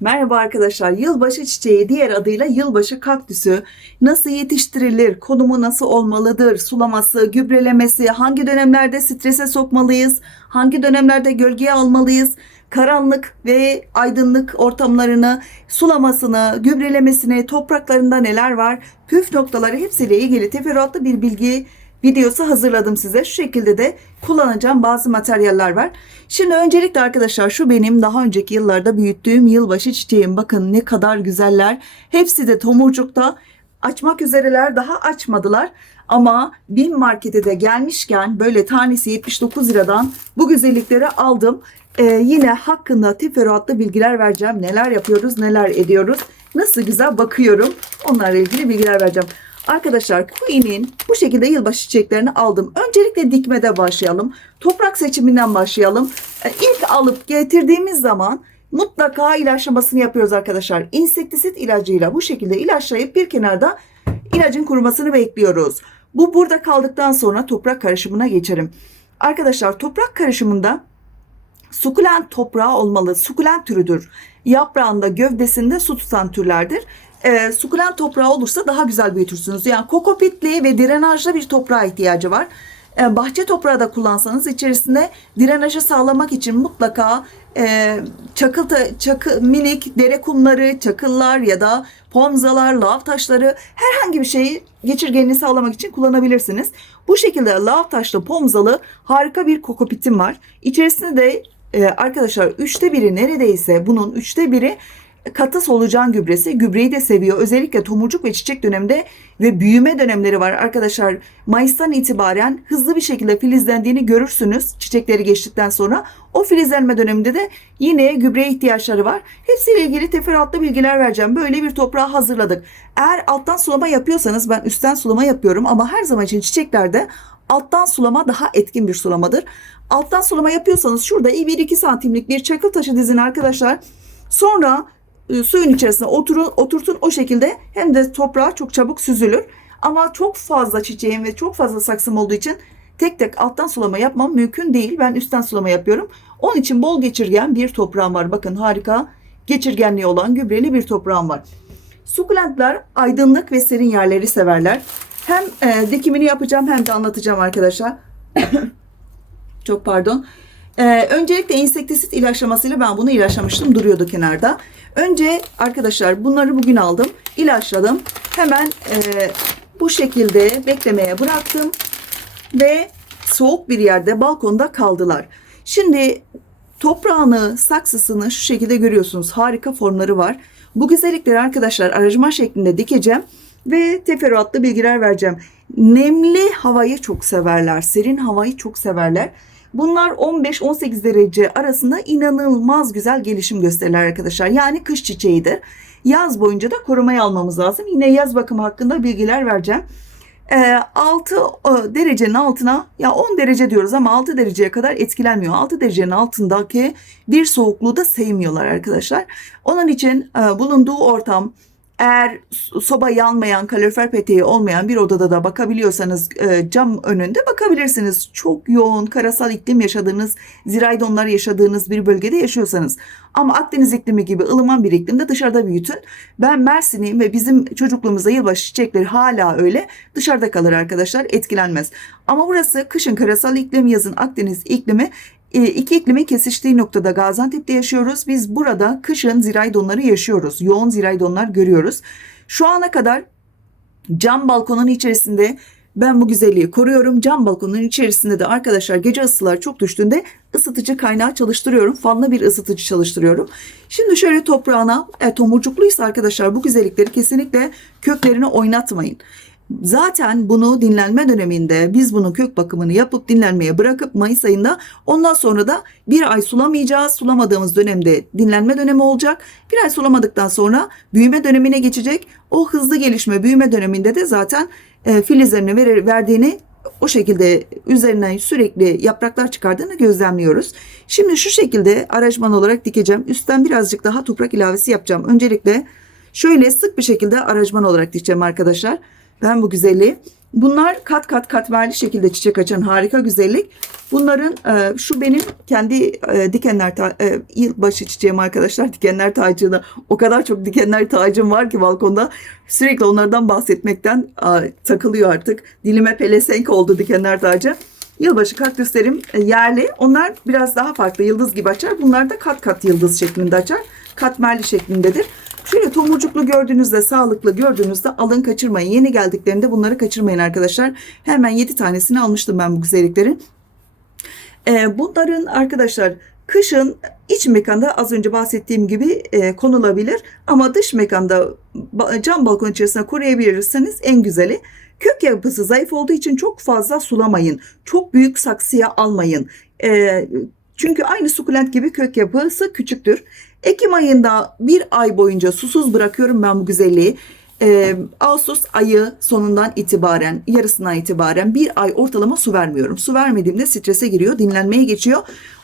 Merhaba arkadaşlar. Yılbaşı çiçeği diğer adıyla yılbaşı kaktüsü nasıl yetiştirilir? Konumu nasıl olmalıdır? Sulaması, gübrelemesi, hangi dönemlerde strese sokmalıyız? Hangi dönemlerde gölgeye almalıyız? Karanlık ve aydınlık ortamlarını, sulamasını, gübrelemesini, topraklarında neler var? Püf noktaları hepsiyle ilgili teferruatlı bir bilgi videosu hazırladım size. Şu şekilde de kullanacağım bazı materyaller var. Şimdi öncelikle arkadaşlar şu benim daha önceki yıllarda büyüttüğüm yılbaşı çiçeğim. Bakın ne kadar güzeller. Hepsi de tomurcukta açmak üzereler daha açmadılar. Ama bin markete de gelmişken böyle tanesi 79 liradan bu güzellikleri aldım. Ee, yine hakkında teferruatlı bilgiler vereceğim. Neler yapıyoruz, neler ediyoruz, nasıl güzel bakıyorum. Onlarla ilgili bilgiler vereceğim. Arkadaşlar Queen'in bu şekilde yılbaşı çiçeklerini aldım. Öncelikle dikmede başlayalım. Toprak seçiminden başlayalım. Ee, İlk alıp getirdiğimiz zaman mutlaka ilaçlamasını yapıyoruz arkadaşlar. İnsektisit ilacıyla bu şekilde ilaçlayıp bir kenarda ilacın kurumasını bekliyoruz. Bu burada kaldıktan sonra toprak karışımına geçelim. Arkadaşlar toprak karışımında sukulent toprağı olmalı. Sukulent türüdür. Yaprağında, gövdesinde su tutan türlerdir. Ee, sukulent toprağı olursa daha güzel büyütürsünüz. Yani kokopitli ve drenajlı bir toprağa ihtiyacı var. Ee, bahçe toprağı da kullansanız içerisinde drenajı sağlamak için mutlaka e, çakıl, ta- çakı, minik dere kumları, çakıllar ya da pomzalar, lav taşları herhangi bir şeyi geçirgenliği sağlamak için kullanabilirsiniz. Bu şekilde lav taşlı pomzalı harika bir kokopitim var. İçerisinde de e, arkadaşlar üçte biri neredeyse bunun üçte biri katı solucan gübresi. Gübreyi de seviyor. Özellikle tomurcuk ve çiçek döneminde ve büyüme dönemleri var. Arkadaşlar Mayıs'tan itibaren hızlı bir şekilde filizlendiğini görürsünüz çiçekleri geçtikten sonra. O filizlenme döneminde de yine gübreye ihtiyaçları var. Hepsiyle ilgili teferruatlı bilgiler vereceğim. Böyle bir toprağı hazırladık. Eğer alttan sulama yapıyorsanız ben üstten sulama yapıyorum ama her zaman için çiçeklerde alttan sulama daha etkin bir sulamadır. Alttan sulama yapıyorsanız şurada 1-2 santimlik bir çakıl taşı dizin arkadaşlar. Sonra suyun içerisine oturun, oturtun o şekilde hem de toprağa çok çabuk süzülür. Ama çok fazla çiçeğim ve çok fazla saksım olduğu için tek tek alttan sulama yapmam mümkün değil. Ben üstten sulama yapıyorum. Onun için bol geçirgen bir toprağım var. Bakın harika geçirgenliği olan gübreli bir toprağım var. Sukulentler aydınlık ve serin yerleri severler. Hem e, dikimini yapacağım hem de anlatacağım arkadaşlar. Çok pardon. Ee, öncelikle insektisit ilaçlamasıyla ben bunu ilaçlamıştım. Duruyordu kenarda. Önce arkadaşlar bunları bugün aldım. ilaçladım. Hemen e, bu şekilde beklemeye bıraktım. Ve soğuk bir yerde balkonda kaldılar. Şimdi toprağını, saksısını şu şekilde görüyorsunuz. Harika formları var. Bu güzellikleri arkadaşlar aranjman şeklinde dikeceğim ve teferruatlı bilgiler vereceğim. Nemli havayı çok severler. Serin havayı çok severler. Bunlar 15-18 derece arasında inanılmaz güzel gelişim gösterirler arkadaşlar. Yani kış çiçeğidir. Yaz boyunca da korumaya almamız lazım. Yine yaz bakımı hakkında bilgiler vereceğim. Ee, 6 e, derecenin altına ya 10 derece diyoruz ama 6 dereceye kadar etkilenmiyor. 6 derecenin altındaki bir soğukluğu da sevmiyorlar arkadaşlar. Onun için e, bulunduğu ortam eğer soba yanmayan, kalorifer peteği olmayan bir odada da bakabiliyorsanız e, cam önünde bakabilirsiniz. Çok yoğun karasal iklim yaşadığınız, ziraydonlar yaşadığınız bir bölgede yaşıyorsanız. Ama Akdeniz iklimi gibi ılıman bir iklimde dışarıda büyütün. Ben Mersin'iyim ve bizim çocukluğumuzda yılbaşı çiçekleri hala öyle. Dışarıda kalır arkadaşlar etkilenmez. Ama burası kışın karasal iklim, yazın Akdeniz iklimi iki iklimin kesiştiği noktada Gaziantep'te yaşıyoruz. Biz burada kışın zirai donları yaşıyoruz. Yoğun zirai donlar görüyoruz. Şu ana kadar cam balkonun içerisinde ben bu güzelliği koruyorum. Cam balkonun içerisinde de arkadaşlar gece ısılar çok düştüğünde ısıtıcı kaynağı çalıştırıyorum. Fanlı bir ısıtıcı çalıştırıyorum. Şimdi şöyle toprağına e, tomurcukluysa arkadaşlar bu güzellikleri kesinlikle köklerini oynatmayın. Zaten bunu dinlenme döneminde biz bunun kök bakımını yapıp dinlenmeye bırakıp Mayıs ayında ondan sonra da bir ay sulamayacağız. Sulamadığımız dönemde dinlenme dönemi olacak. Bir ay sulamadıktan sonra büyüme dönemine geçecek. O hızlı gelişme büyüme döneminde de zaten e, filizlerini verir, verdiğini o şekilde üzerinden sürekli yapraklar çıkardığını gözlemliyoruz. Şimdi şu şekilde aracman olarak dikeceğim. Üstten birazcık daha toprak ilavesi yapacağım. Öncelikle şöyle sık bir şekilde aracman olarak dikeceğim arkadaşlar. Ben bu güzelliği Bunlar kat kat katmerli şekilde çiçek açan harika güzellik. Bunların e, şu benim kendi e, dikenler ta, e, yılbaşı çiçeğim arkadaşlar. Dikenler tacını o kadar çok dikenler tacım var ki balkonda. Sürekli onlardan bahsetmekten a, takılıyor artık. Dilime pelesenk oldu dikenler tacı. Yılbaşı kaktüslerim e, yerli. Onlar biraz daha farklı yıldız gibi açar. Bunlar da kat kat yıldız şeklinde açar. Katmerli şeklindedir. Tomurcuklu gördüğünüzde, sağlıklı gördüğünüzde alın kaçırmayın. Yeni geldiklerinde bunları kaçırmayın arkadaşlar. Hemen 7 tanesini almıştım ben bu güzelliklerin. Ee, bunların arkadaşlar kışın iç mekanda az önce bahsettiğim gibi e, konulabilir. Ama dış mekanda cam balkon içerisinde koruyabilirseniz en güzeli. Kök yapısı zayıf olduğu için çok fazla sulamayın. Çok büyük saksıya almayın. Ee, çünkü aynı sukulent gibi kök yapısı küçüktür. Ekim ayında bir ay boyunca susuz bırakıyorum ben bu güzelliği. Ee, Ağustos ayı sonundan itibaren, yarısından itibaren bir ay ortalama su vermiyorum. Su vermediğimde strese giriyor, dinlenmeye geçiyor.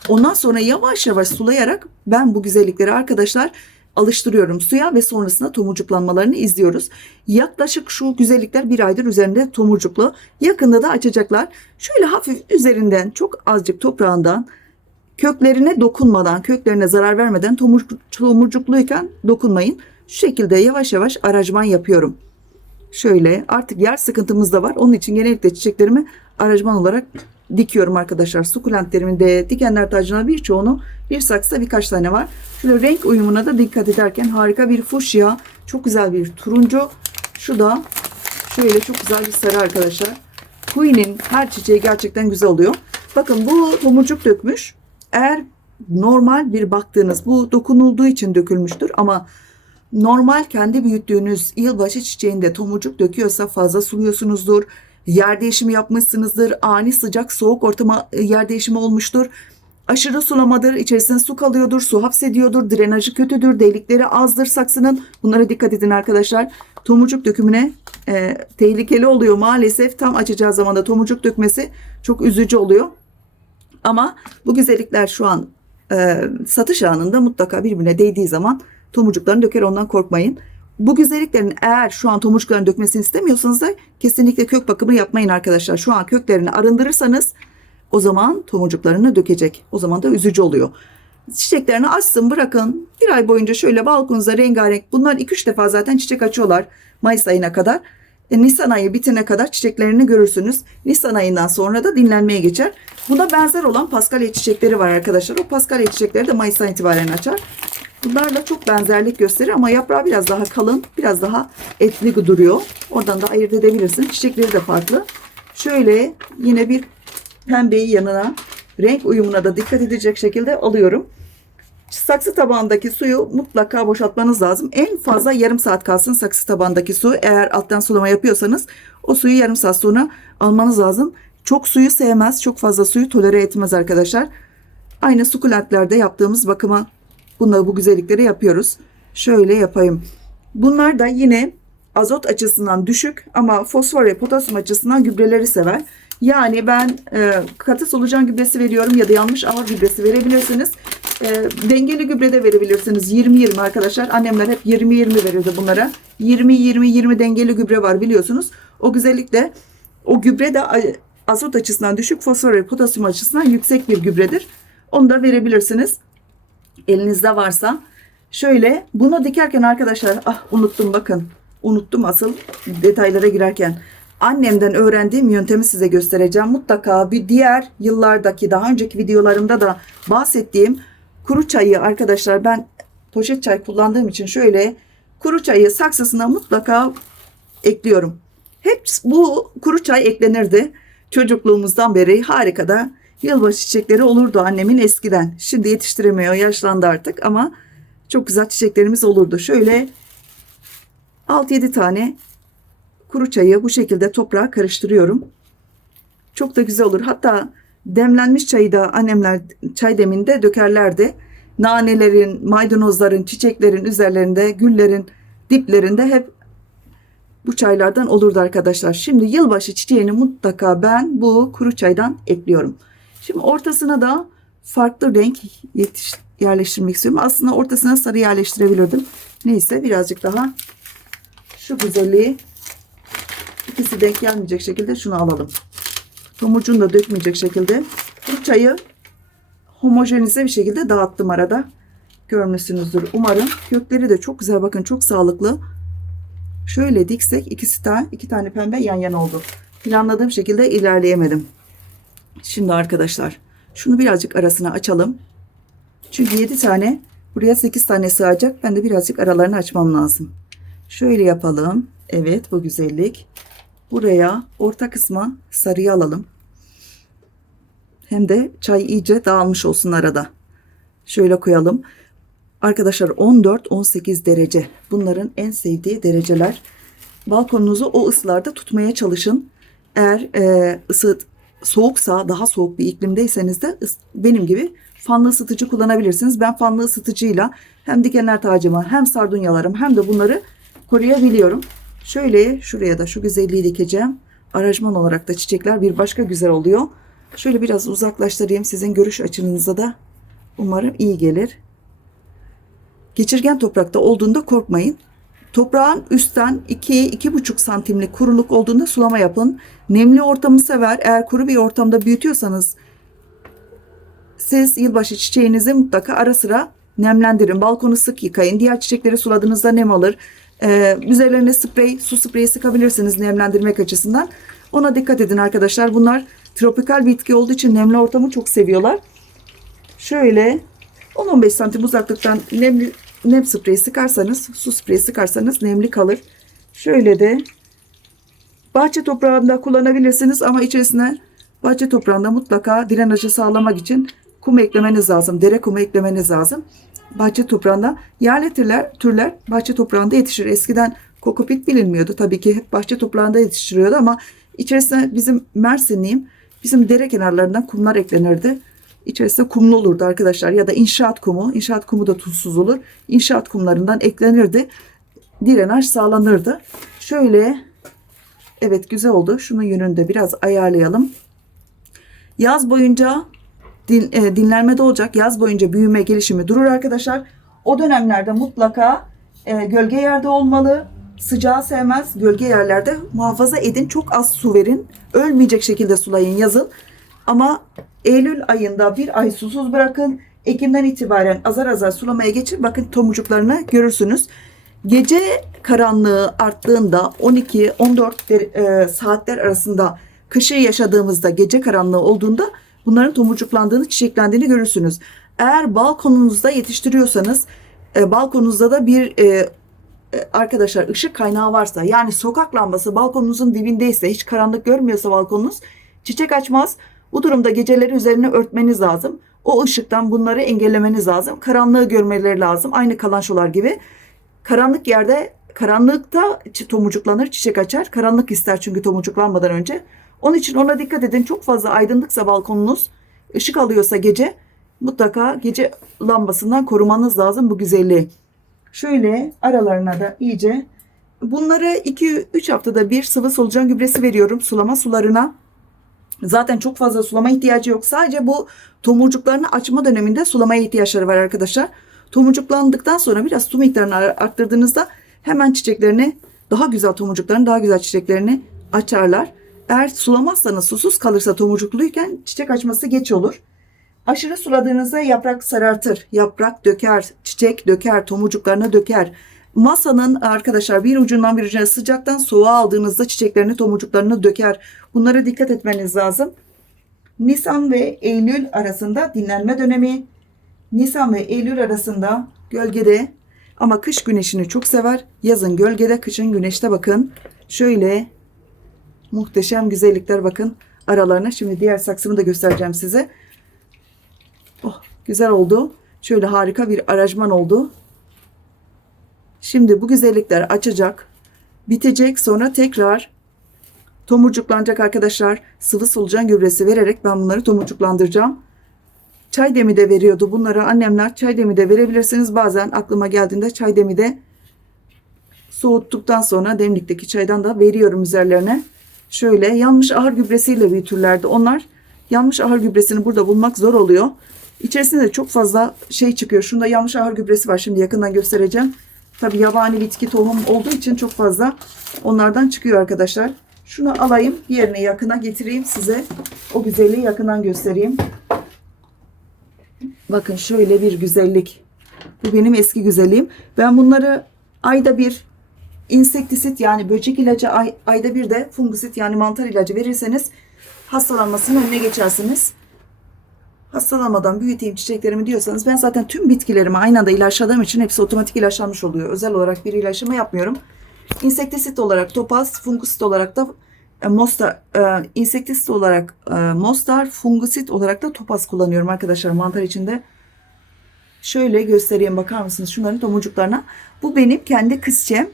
Ondan sonra yavaş yavaş sulayarak ben bu güzellikleri arkadaşlar alıştırıyorum suya ve sonrasında tomurcuklanmalarını izliyoruz. Yaklaşık şu güzellikler bir aydır üzerinde tomurcuklu. Yakında da açacaklar. Şöyle hafif üzerinden çok azıcık toprağından köklerine dokunmadan, köklerine zarar vermeden tomur, tomurcukluyken dokunmayın. Şu şekilde yavaş yavaş aracman yapıyorum. Şöyle artık yer sıkıntımız da var. Onun için genellikle çiçeklerimi aracman olarak dikiyorum arkadaşlar. Sukulentlerimin de dikenler tacına birçoğunu bir saksıda birkaç tane var. Şöyle renk uyumuna da dikkat ederken harika bir fuşya, çok güzel bir turuncu. Şu da şöyle çok güzel bir sarı arkadaşlar. Queen'in her çiçeği gerçekten güzel oluyor. Bakın bu tomurcuk dökmüş. Eğer normal bir baktığınız bu dokunulduğu için dökülmüştür ama normal kendi büyüttüğünüz yılbaşı çiçeğinde tomurcuk döküyorsa fazla suluyorsunuzdur. Yer değişimi yapmışsınızdır. Ani sıcak soğuk ortama e, yer değişimi olmuştur. Aşırı sulamadır, içerisine su kalıyordur, su hapsediyordur, drenajı kötüdür, delikleri azdır saksının. Bunlara dikkat edin arkadaşlar. Tomurcuk dökümüne e, tehlikeli oluyor maalesef. Tam açacağı zamanda tomurcuk dökmesi çok üzücü oluyor. Ama bu güzellikler şu an e, satış anında mutlaka birbirine değdiği zaman tomurcuklarını döker ondan korkmayın. Bu güzelliklerin eğer şu an tomurcuklarını dökmesini istemiyorsanız da kesinlikle kök bakımı yapmayın arkadaşlar. Şu an köklerini arındırırsanız o zaman tomurcuklarını dökecek. O zaman da üzücü oluyor. Çiçeklerini açsın bırakın. Bir ay boyunca şöyle balkonunuzda rengarenk. Bunlar 2-3 defa zaten çiçek açıyorlar Mayıs ayına kadar. E, Nisan ayı bitene kadar çiçeklerini görürsünüz. Nisan ayından sonra da dinlenmeye geçer. Buna benzer olan paskalya çiçekleri var arkadaşlar. O paskalya çiçekleri de Mayıs'tan itibaren açar. Bunlarla çok benzerlik gösterir ama yaprağı biraz daha kalın, biraz daha etli duruyor. Oradan da ayırt edebilirsin. Çiçekleri de farklı. Şöyle yine bir pembeyi yanına renk uyumuna da dikkat edecek şekilde alıyorum. Saksı tabağındaki suyu mutlaka boşaltmanız lazım. En fazla yarım saat kalsın saksı tabağındaki su. Eğer alttan sulama yapıyorsanız o suyu yarım saat sonra almanız lazım. Çok suyu sevmez, çok fazla suyu tolere etmez arkadaşlar. Aynı sukulentlerde yaptığımız bakıma bunları bu güzellikleri yapıyoruz. Şöyle yapayım. Bunlar da yine azot açısından düşük ama fosfor ve potasyum açısından gübreleri sever. Yani ben e, katı solucan gübresi veriyorum ya da yanmış ağır gübresi verebilirsiniz. E, dengeli gübre de verebilirsiniz. 20-20 arkadaşlar. Annemler hep 20-20 verirdi bunlara. 20-20-20 dengeli gübre var biliyorsunuz. O güzellikle o gübre de azot açısından düşük, fosfor ve potasyum açısından yüksek bir gübredir. Onu da verebilirsiniz. Elinizde varsa. Şöyle bunu dikerken arkadaşlar ah unuttum bakın. Unuttum asıl detaylara girerken. Annemden öğrendiğim yöntemi size göstereceğim. Mutlaka bir diğer yıllardaki daha önceki videolarımda da bahsettiğim kuru çayı arkadaşlar ben poşet çay kullandığım için şöyle kuru çayı saksısına mutlaka ekliyorum. Hep bu kuru çay eklenirdi. Çocukluğumuzdan beri harika da yılbaşı çiçekleri olurdu annemin eskiden. Şimdi yetiştiremiyor, yaşlandı artık ama çok güzel çiçeklerimiz olurdu. Şöyle 6-7 tane kuru çayı bu şekilde toprağa karıştırıyorum. Çok da güzel olur. Hatta demlenmiş çayı da annemler çay deminde dökerlerdi. Nanelerin, maydanozların, çiçeklerin üzerlerinde, güllerin diplerinde hep bu çaylardan olurdu arkadaşlar. Şimdi yılbaşı çiçeğini mutlaka ben bu kuru çaydan ekliyorum. Şimdi ortasına da farklı renk yetiş, yerleştirmek istiyorum. Aslında ortasına sarı yerleştirebilirdim. Neyse birazcık daha şu güzelliği ikisi denk gelmeyecek şekilde şunu alalım. Tomurcuğunu da dökmeyecek şekilde. Bu çayı homojenize bir şekilde dağıttım arada. Görmüşsünüzdür umarım. Kökleri de çok güzel bakın çok sağlıklı. Şöyle diksek ikisi tane iki tane pembe yan yana oldu. Planladığım şekilde ilerleyemedim. Şimdi arkadaşlar şunu birazcık arasına açalım. Çünkü 7 tane buraya 8 tane sığacak. Ben de birazcık aralarını açmam lazım. Şöyle yapalım. Evet bu güzellik. Buraya orta kısma sarıyı alalım. Hem de çay iyice dağılmış olsun arada. Şöyle koyalım. Arkadaşlar 14-18 derece. Bunların en sevdiği dereceler. Balkonunuzu o ısılarda tutmaya çalışın. Eğer e, ısı soğuksa, daha soğuk bir iklimdeyseniz de benim gibi fanlı ısıtıcı kullanabilirsiniz. Ben fanlı ısıtıcıyla hem dikenler tacımı hem sardunyalarım hem de bunları koruyabiliyorum. Şöyle şuraya da şu güzelliği dikeceğim. Aracman olarak da çiçekler bir başka güzel oluyor. Şöyle biraz uzaklaştırayım sizin görüş açınıza da umarım iyi gelir. Geçirgen toprakta olduğunda korkmayın. Toprağın üstten 2-2,5 santimlik kuruluk olduğunda sulama yapın. Nemli ortamı sever. Eğer kuru bir ortamda büyütüyorsanız siz yılbaşı çiçeğinizi mutlaka ara sıra nemlendirin. Balkonu sık yıkayın. Diğer çiçekleri suladığınızda nem alır. Ee, üzerlerine sprey, su spreyi sıkabilirsiniz nemlendirmek açısından. Ona dikkat edin arkadaşlar. Bunlar tropikal bitki olduğu için nemli ortamı çok seviyorlar. Şöyle 10-15 santim uzaklıktan nemli nem spreyi sıkarsanız, su spreyi sıkarsanız nemli kalır. Şöyle de bahçe toprağında kullanabilirsiniz ama içerisine bahçe toprağında mutlaka drenajı sağlamak için kum eklemeniz lazım. Dere kumu eklemeniz lazım. Bahçe toprağında yerli türler, türler bahçe toprağında yetişir. Eskiden kokopit bilinmiyordu. Tabii ki hep bahçe toprağında yetiştiriyordu ama içerisine bizim Mersinliyim. Bizim dere kenarlarından kumlar eklenirdi. İçerisinde kumlu olurdu arkadaşlar ya da inşaat kumu. İnşaat kumu da tuzsuz olur. İnşaat kumlarından eklenirdi. Drenaj sağlanırdı. Şöyle evet güzel oldu. Şunun yönünü de biraz ayarlayalım. Yaz boyunca din, e, dinlenmede olacak. Yaz boyunca büyüme gelişimi durur arkadaşlar. O dönemlerde mutlaka e, gölge yerde olmalı. Sıcağı sevmez. Gölge yerlerde muhafaza edin. Çok az su verin. Ölmeyecek şekilde sulayın yazın. Ama Eylül ayında bir ay susuz bırakın. Ekim'den itibaren azar azar sulamaya geçin. Bakın tomurcuklarını görürsünüz. Gece karanlığı arttığında 12-14 der- e, saatler arasında kışı yaşadığımızda gece karanlığı olduğunda bunların tomurcuklandığını, çiçeklendiğini görürsünüz. Eğer balkonunuzda yetiştiriyorsanız e, balkonunuzda da bir e, e, arkadaşlar ışık kaynağı varsa yani sokak lambası balkonunuzun dibindeyse hiç karanlık görmüyorsa balkonunuz çiçek açmaz. Bu durumda geceleri üzerine örtmeniz lazım. O ışıktan bunları engellemeniz lazım. Karanlığı görmeleri lazım. Aynı kalançolar gibi. Karanlık yerde karanlıkta tomurcuklanır, çiçek açar. Karanlık ister çünkü tomurcuklanmadan önce. Onun için ona dikkat edin. Çok fazla aydınlıksa balkonunuz, ışık alıyorsa gece mutlaka gece lambasından korumanız lazım bu güzelliği. Şöyle aralarına da iyice bunları 2-3 haftada bir sıvı solucan gübresi veriyorum sulama sularına. Zaten çok fazla sulama ihtiyacı yok. Sadece bu tomurcuklarını açma döneminde sulamaya ihtiyaçları var arkadaşlar. Tomurcuklandıktan sonra biraz su miktarını ar- arttırdığınızda hemen çiçeklerini daha güzel tomurcuklarını daha güzel çiçeklerini açarlar. Eğer sulamazsanız susuz kalırsa tomurcukluyken çiçek açması geç olur. Aşırı suladığınızda yaprak sarartır, yaprak döker, çiçek döker, tomurcuklarına döker. Masanın arkadaşlar bir ucundan bir ucuna sıcaktan soğuğa aldığınızda çiçeklerini, tomurcuklarını döker. Bunlara dikkat etmeniz lazım. Nisan ve Eylül arasında dinlenme dönemi. Nisan ve Eylül arasında gölgede ama kış güneşini çok sever. Yazın gölgede, kışın güneşte bakın. Şöyle muhteşem güzellikler bakın aralarına. Şimdi diğer saksımı da göstereceğim size. Oh, güzel oldu. Şöyle harika bir aracman oldu. Şimdi bu güzellikler açacak. Bitecek sonra tekrar tomurcuklanacak arkadaşlar. Sıvı solucan gübresi vererek ben bunları tomurcuklandıracağım. Çay demi de veriyordu bunları annemler. Çay demi de verebilirsiniz. Bazen aklıma geldiğinde çay demi de soğuttuktan sonra demlikteki çaydan da veriyorum üzerlerine. Şöyle yanmış ahır gübresiyle büyütürlerdi. Onlar yanmış ahır gübresini burada bulmak zor oluyor. İçerisinde de çok fazla şey çıkıyor. Şunda yanmış ahır gübresi var. Şimdi yakından göstereceğim. Tabii yabani bitki tohum olduğu için çok fazla onlardan çıkıyor arkadaşlar. Şunu alayım, diğerini yakına getireyim size. O güzelliği yakından göstereyim. Bakın şöyle bir güzellik. Bu benim eski güzelliğim. Ben bunları ayda bir insektisit yani böcek ilacı ay- ayda bir de fungisit yani mantar ilacı verirseniz hastalanmasının önüne geçersiniz. Hastalanmadan büyüteyim çiçeklerimi diyorsanız ben zaten tüm bitkilerimi aynı anda ilaçladığım için hepsi otomatik ilaçlanmış oluyor. Özel olarak bir ilaçlama yapmıyorum. İnsektisit olarak topaz, fungisit olarak da e, mostar, e, insektisit olarak e, mostar, fungisit olarak da topaz kullanıyorum arkadaşlar mantar içinde. Şöyle göstereyim bakar mısınız şunların tomurcuklarına. Bu benim kendi kızçem.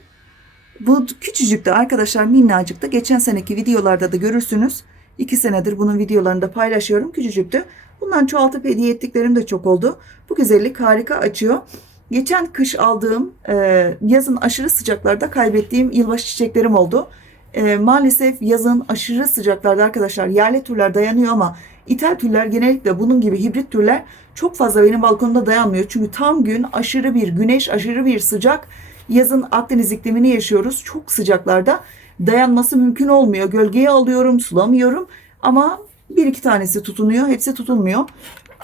Bu küçücük de arkadaşlar minnacık da geçen seneki videolarda da görürsünüz. İki senedir bunun videolarını da paylaşıyorum. Küçücüktü. Bundan çoğaltıp hediye ettiklerim de çok oldu. Bu güzellik harika açıyor. Geçen kış aldığım e, yazın aşırı sıcaklarda kaybettiğim yılbaşı çiçeklerim oldu. E, maalesef yazın aşırı sıcaklarda arkadaşlar yerli türler dayanıyor ama ithal türler genellikle bunun gibi hibrit türler çok fazla benim balkonumda dayanmıyor. Çünkü tam gün aşırı bir güneş, aşırı bir sıcak. Yazın Akdeniz iklimini yaşıyoruz. Çok sıcaklarda dayanması mümkün olmuyor. Gölgeye alıyorum, sulamıyorum ama bir iki tanesi tutunuyor, hepsi tutunmuyor.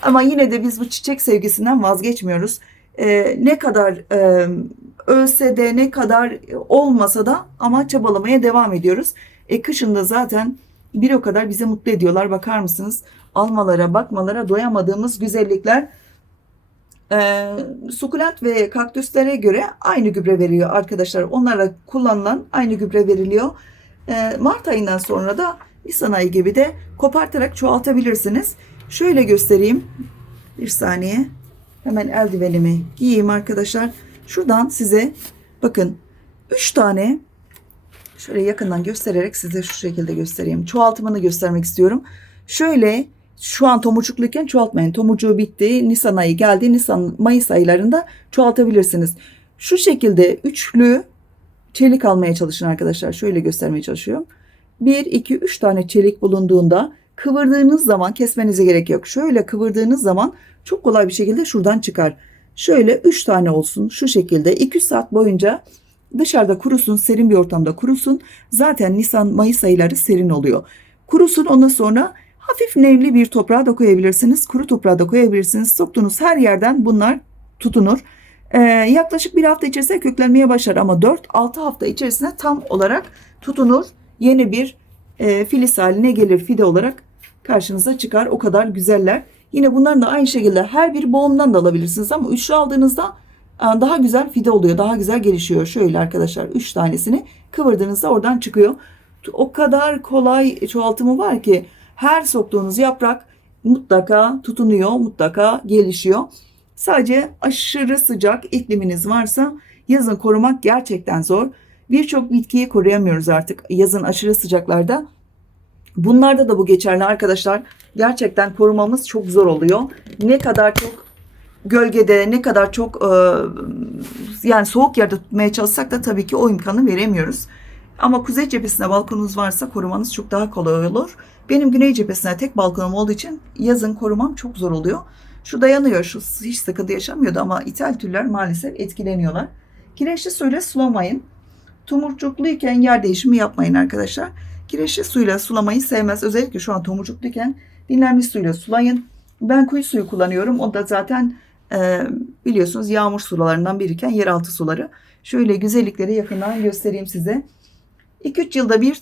Ama yine de biz bu çiçek sevgisinden vazgeçmiyoruz. Ee, ne kadar e, ölse de ne kadar olmasa da ama çabalamaya devam ediyoruz. E, kışında zaten bir o kadar bizi mutlu ediyorlar. Bakar mısınız? Almalara, bakmalara doyamadığımız güzellikler. Ee, sukulent ve kaktüslere göre aynı gübre veriyor arkadaşlar. Onlara kullanılan aynı gübre veriliyor. Ee, Mart ayından sonra da Nisan ayı gibi de kopartarak çoğaltabilirsiniz. Şöyle göstereyim. Bir saniye. Hemen eldivenimi giyeyim arkadaşlar. Şuradan size bakın 3 tane şöyle yakından göstererek size şu şekilde göstereyim. Çoğaltımını göstermek istiyorum. Şöyle şu an tomurcukluyken çoğaltmayın. Tomurcuğu bitti. Nisan ayı geldi. Nisan Mayıs aylarında çoğaltabilirsiniz. Şu şekilde üçlü çelik almaya çalışın arkadaşlar. Şöyle göstermeye çalışıyorum. 1 2 3 tane çelik bulunduğunda kıvırdığınız zaman kesmenize gerek yok. Şöyle kıvırdığınız zaman çok kolay bir şekilde şuradan çıkar. Şöyle 3 tane olsun şu şekilde 2 saat boyunca dışarıda kurusun, serin bir ortamda kurusun. Zaten Nisan Mayıs ayları serin oluyor. Kurusun ondan sonra hafif nemli bir toprağa da koyabilirsiniz. Kuru toprağa da koyabilirsiniz. Soktuğunuz her yerden bunlar tutunur. Ee, yaklaşık bir hafta içerisinde köklenmeye başlar ama 4-6 hafta içerisinde tam olarak tutunur. Yeni bir e, filiz haline gelir fide olarak karşınıza çıkar. O kadar güzeller. Yine bunların da aynı şekilde her bir boğumdan da alabilirsiniz ama üçlü aldığınızda e, daha güzel fide oluyor. Daha güzel gelişiyor. Şöyle arkadaşlar 3 tanesini kıvırdığınızda oradan çıkıyor. O kadar kolay çoğaltımı var ki her soktuğunuz yaprak mutlaka tutunuyor, mutlaka gelişiyor. Sadece aşırı sıcak ikliminiz varsa yazın korumak gerçekten zor. Birçok bitkiyi koruyamıyoruz artık yazın aşırı sıcaklarda. Bunlarda da bu geçerli arkadaşlar. Gerçekten korumamız çok zor oluyor. Ne kadar çok gölgede, ne kadar çok e, yani soğuk yerde tutmaya çalışsak da tabii ki o imkanı veremiyoruz. Ama kuzey cephesine balkonunuz varsa korumanız çok daha kolay olur. Benim güney cephesine tek balkonum olduğu için yazın korumam çok zor oluyor. Şu dayanıyor, şu hiç sıkıntı yaşamıyordu ama ithal türler maalesef etkileniyorlar. Kireçli suyla sulamayın. Tomurcukluyken yer değişimi yapmayın arkadaşlar. Kireçli suyla sulamayı sevmez. Özellikle şu an tomurcukluyken dinlenmiş suyla sulayın. Ben kuyu suyu kullanıyorum. O da zaten e, biliyorsunuz yağmur sularından biriken yeraltı suları. Şöyle güzellikleri yakından göstereyim size. 2-3 yılda bir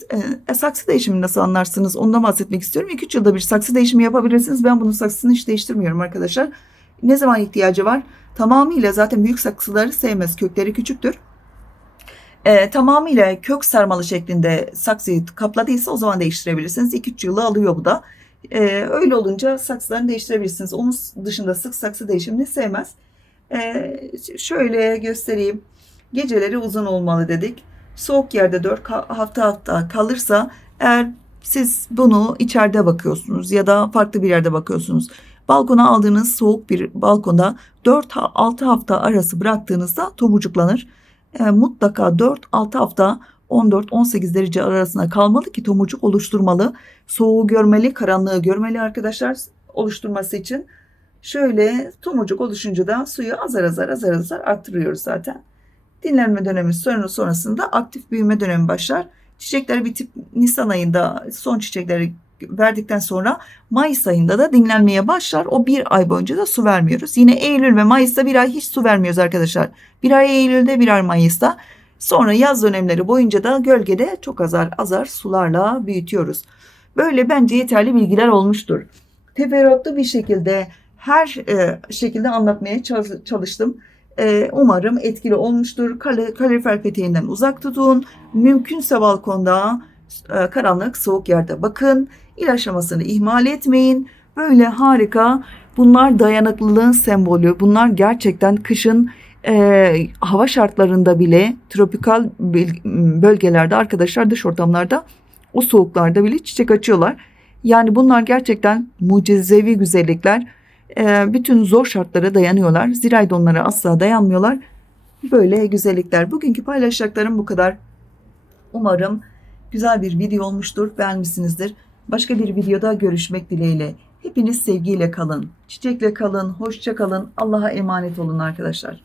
e, saksı değişimi nasıl anlarsınız ondan bahsetmek istiyorum. 2-3 yılda bir saksı değişimi yapabilirsiniz. Ben bunun saksısını hiç değiştirmiyorum arkadaşlar. Ne zaman ihtiyacı var? Tamamıyla zaten büyük saksıları sevmez. Kökleri küçüktür. E, tamamıyla kök sarmalı şeklinde saksıyı kapladıysa o zaman değiştirebilirsiniz. 2-3 yılı alıyor bu da. E, öyle olunca saksılarını değiştirebilirsiniz. Onun dışında sık saksı değişimini sevmez. E, şöyle göstereyim. Geceleri uzun olmalı dedik soğuk yerde 4 hafta hafta kalırsa eğer siz bunu içeride bakıyorsunuz ya da farklı bir yerde bakıyorsunuz. Balkona aldığınız soğuk bir balkonda 4-6 hafta arası bıraktığınızda tomurcuklanır. E, mutlaka 4-6 hafta 14-18 derece arasında kalmalı ki tomurcuk oluşturmalı. Soğuğu görmeli, karanlığı görmeli arkadaşlar oluşturması için. Şöyle tomurcuk oluşunca da suyu azar azar azar azar arttırıyoruz zaten. Dinlenme dönemi sonra sonrasında aktif büyüme dönemi başlar. Çiçekler bitip Nisan ayında son çiçekleri verdikten sonra Mayıs ayında da dinlenmeye başlar. O bir ay boyunca da su vermiyoruz. Yine Eylül ve Mayıs'ta bir ay hiç su vermiyoruz arkadaşlar. Bir ay Eylül'de bir ay Mayıs'ta. Sonra yaz dönemleri boyunca da gölgede çok azar azar sularla büyütüyoruz. Böyle bence yeterli bilgiler olmuştur. Teferruatlı bir şekilde her e, şekilde anlatmaya çalış- çalıştım. E, umarım etkili olmuştur. Kal- kalorifer peteğinden uzak tutun. Mümkünse balkonda e, karanlık soğuk yerde bakın. İlaçlamasını ihmal etmeyin. Böyle harika. Bunlar dayanıklılığın sembolü. Bunlar gerçekten kışın e, hava şartlarında bile tropikal böl- bölgelerde arkadaşlar dış ortamlarda o soğuklarda bile çiçek açıyorlar. Yani bunlar gerçekten mucizevi güzellikler. E, bütün zor şartlara dayanıyorlar. Zirayda onlara asla dayanmıyorlar. Böyle güzellikler. Bugünkü paylaşacaklarım bu kadar. Umarım güzel bir video olmuştur. Beğenmişsinizdir. Başka bir videoda görüşmek dileğiyle. Hepiniz sevgiyle kalın. Çiçekle kalın. Hoşça kalın. Allah'a emanet olun arkadaşlar.